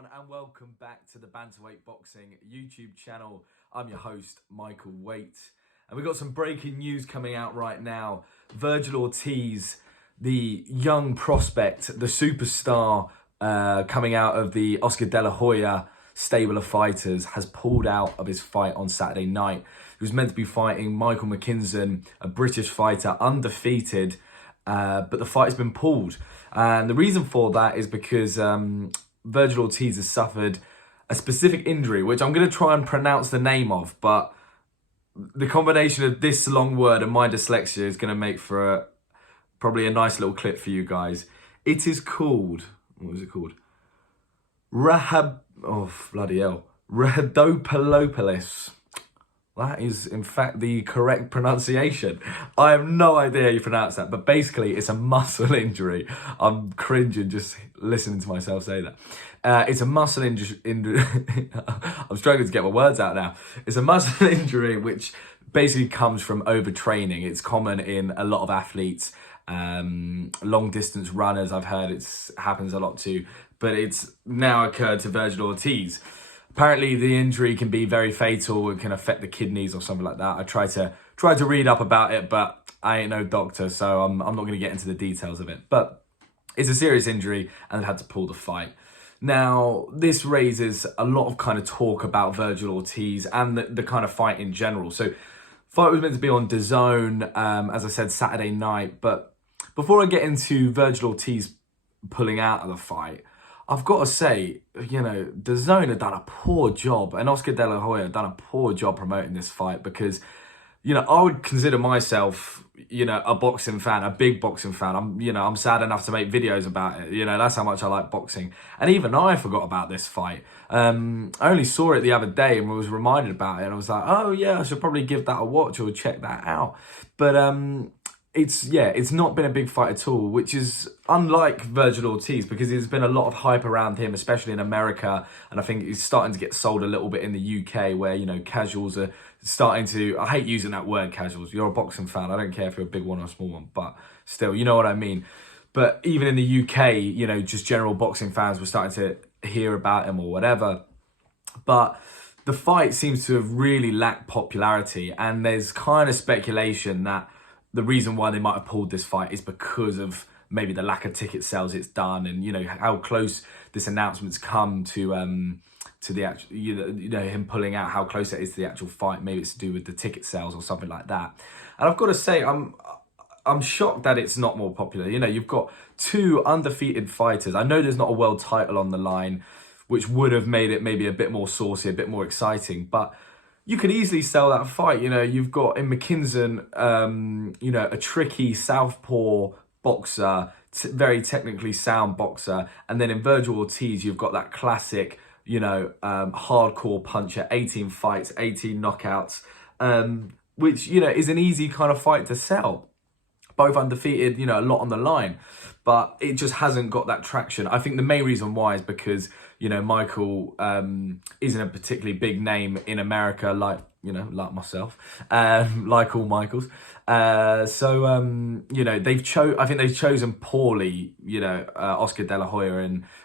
everyone, and welcome back to the Bantamweight Boxing YouTube channel. I'm your host, Michael Waite, and we've got some breaking news coming out right now. Vergil Ortiz, the young prospect, the superstar coming out of the Oscar De La Hoya stable of fighters, has pulled out of his fight on Saturday night. He was meant to be fighting Michael McKinson, a British fighter, undefeated, but the fight has been pulled. And the reason for that is because Vergil Ortiz has suffered a specific injury, which I'm going to try and pronounce the name of, but the combination of this long word and my dyslexia is going to make for probably a nice little clip for you guys. It is called, what was it called? Rhabdomyolysis. That is, in fact, the correct pronunciation. I have no idea how you pronounce that, but basically it's a muscle injury. I'm cringing just listening to myself say that. It's a muscle injury. I'm struggling to get my words out now. It's a muscle injury which basically comes from overtraining. It's common in a lot of athletes, long distance runners. I've heard it happens a lot too, but it's now occurred to Vergil Ortiz. Apparently, the injury can be very fatal. It can affect the kidneys or something like that. I tried to read up about it, but I ain't no doctor, so I'm not going to get into the details of it. But it's a serious injury, and they've had to pull the fight. Now, this raises a lot of kind of talk about Vergil Ortiz and the kind of fight in general. So, fight was meant to be on DAZN, as I said, Saturday night. But before I get into Vergil Ortiz pulling out of the fight, I've got to say, you know, DAZN have done a poor job, and Oscar De La Hoya have done a poor job promoting this fight because, you know, I would consider myself, you know, a boxing fan, a big boxing fan. I'm sad enough to make videos about it. You know, that's how much I like boxing. And even I forgot about this fight. I only saw it the other day and was reminded about it, and I was like, oh yeah, I should probably give that a watch or check that out. But it's not been a big fight at all, which is unlike Vergil Ortiz because there's been a lot of hype around him, especially in America, and I think he's starting to get sold a little bit in the UK where, you know, casuals are starting to, I hate using that word casuals, you're a boxing fan, I don't care if you're a big one or a small one, but still, you know what I mean. But even in the UK, you know, just general boxing fans were starting to hear about him or whatever. But the fight seems to have really lacked popularity, and there's kind of speculation that the reason why they might have pulled this fight is because of maybe the lack of ticket sales it's done, and, you know, how close this announcement's come to the actual, you know, him pulling out, how close it is to the actual fight. Maybe it's to do with the ticket sales or something like that. And I've got to say, I'm shocked that it's not more popular. You know, you've got two undefeated fighters. I know there's not a world title on the line, which would have made it maybe a bit more saucy, a bit more exciting, but you could easily sell that fight. You know, you've got in McKinson, you know, a tricky southpaw boxer, very technically sound boxer. And then in Vergil Ortiz, you've got that classic, you know, hardcore puncher, 18 fights, 18 knockouts, which, you know, is an easy kind of fight to sell. Both undefeated, you know, a lot on the line, but it just hasn't got that traction. I think the main reason why is because, you know, Michael isn't a particularly big name in America, like, you know, like myself, like all Michaels. You know, I think they've chosen poorly, you know, Oscar De La Hoya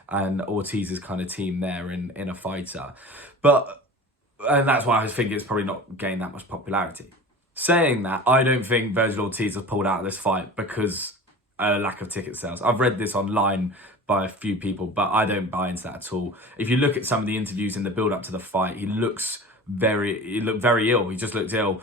and Ortiz's kind of team there in a fighter. And that's why I think it's probably not gained that much popularity. Saying that, I don't think Vergil Ortiz has pulled out of this fight because lack of ticket sales. I've read this online by a few people, but I don't buy into that at all. If you look at some of the interviews in the build up to the fight, he looked very ill. He just looked ill.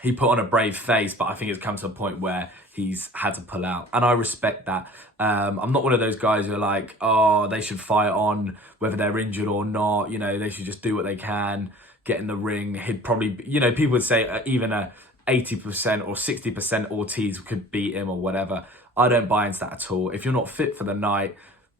He put on a brave face, but I think it's come to a point where he's had to pull out, and I respect that. I'm not one of those guys who are like, oh, they should fight on whether they're injured or not. You know, they should just do what they can, get in the ring. He'd probably, you know, people would say even a 80% or 60% Ortiz could beat him or whatever. I don't buy into that at all. If you're not fit for the night,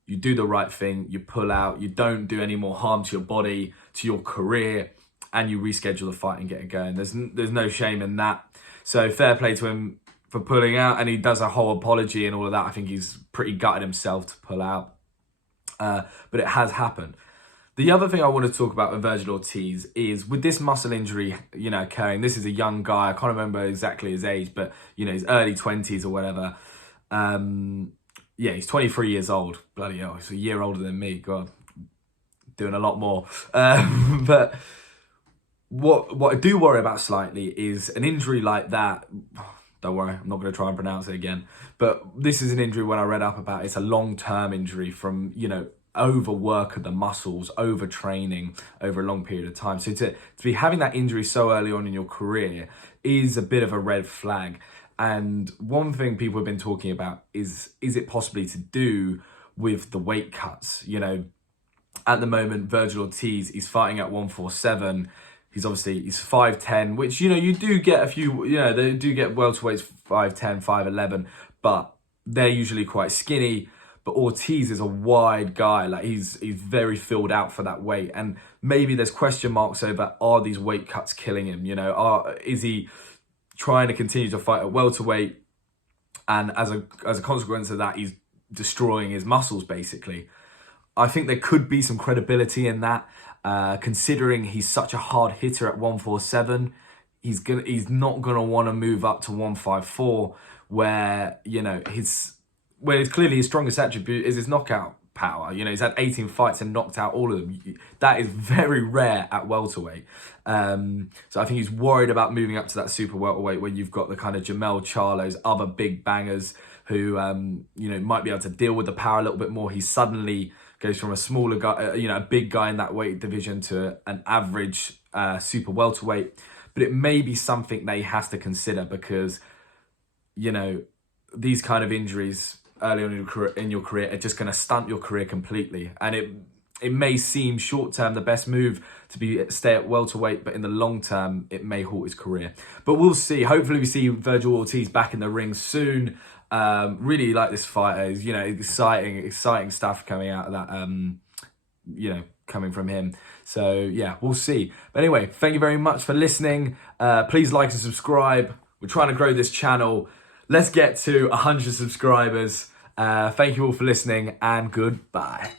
you do the right thing, you pull out, you don't do any more harm to your body, to your career, and you reschedule the fight and get it going. There's no shame in that. So fair play to him for pulling out, and he does a whole apology and all of that. I think he's pretty gutted himself to pull out, but it has happened. The other thing I want to talk about with Vergil Ortiz is with this muscle injury, you know, occurring. This is a young guy. I can't remember exactly his age, but, you know, his early 20s or whatever. yeah, he's 23 years old. Bloody hell, he's a year older than me. God, doing a lot more. But what I do worry about slightly is an injury like that. Don't worry, I'm not going to try and pronounce it again. But this is an injury when I read up about it, it's a long-term injury from, you know, overwork of the muscles, overtraining over a long period of time. So to be having that injury so early on in your career is a bit of a red flag. And one thing people have been talking about is it possibly to do with the weight cuts? You know, at the moment, Vergil Ortiz is fighting at 147. He's 5'10", which, you know, you do get a few, you know, they do get welterweights 5'10", 5'11", but they're usually quite skinny. But Ortiz is a wide guy, like he's very filled out for that weight. And maybe there's question marks over, are these weight cuts killing him? You know, is he trying to continue to fight at welterweight? And as a consequence of that, he's destroying his muscles, basically. I think there could be some credibility in that, considering he's such a hard hitter at 147. He's not gonna want to move up to 154, where, you know, clearly his strongest attribute is his knockout power. You know, he's had 18 fights and knocked out all of them. That is very rare at welterweight. So I think he's worried about moving up to that super welterweight where you've got the kind of Jamel Charlos, other big bangers who, you know, might be able to deal with the power a little bit more. He suddenly goes from a smaller guy, you know, a big guy in that weight division to an average super welterweight. But it may be something that he has to consider because, you know, these kind of injuries early on in your career are just going to stunt your career completely. And it may seem short-term the best move to stay at welterweight, but in the long term, it may halt his career. But we'll see. Hopefully we see Vergil Ortiz back in the ring soon. Really like this fighter. You know, exciting stuff coming out of that, you know, coming from him. So yeah, we'll see. But anyway, thank you very much for listening. Please like and subscribe. We're trying to grow this channel. Let's get to 100 subscribers. Thank you all for listening and goodbye.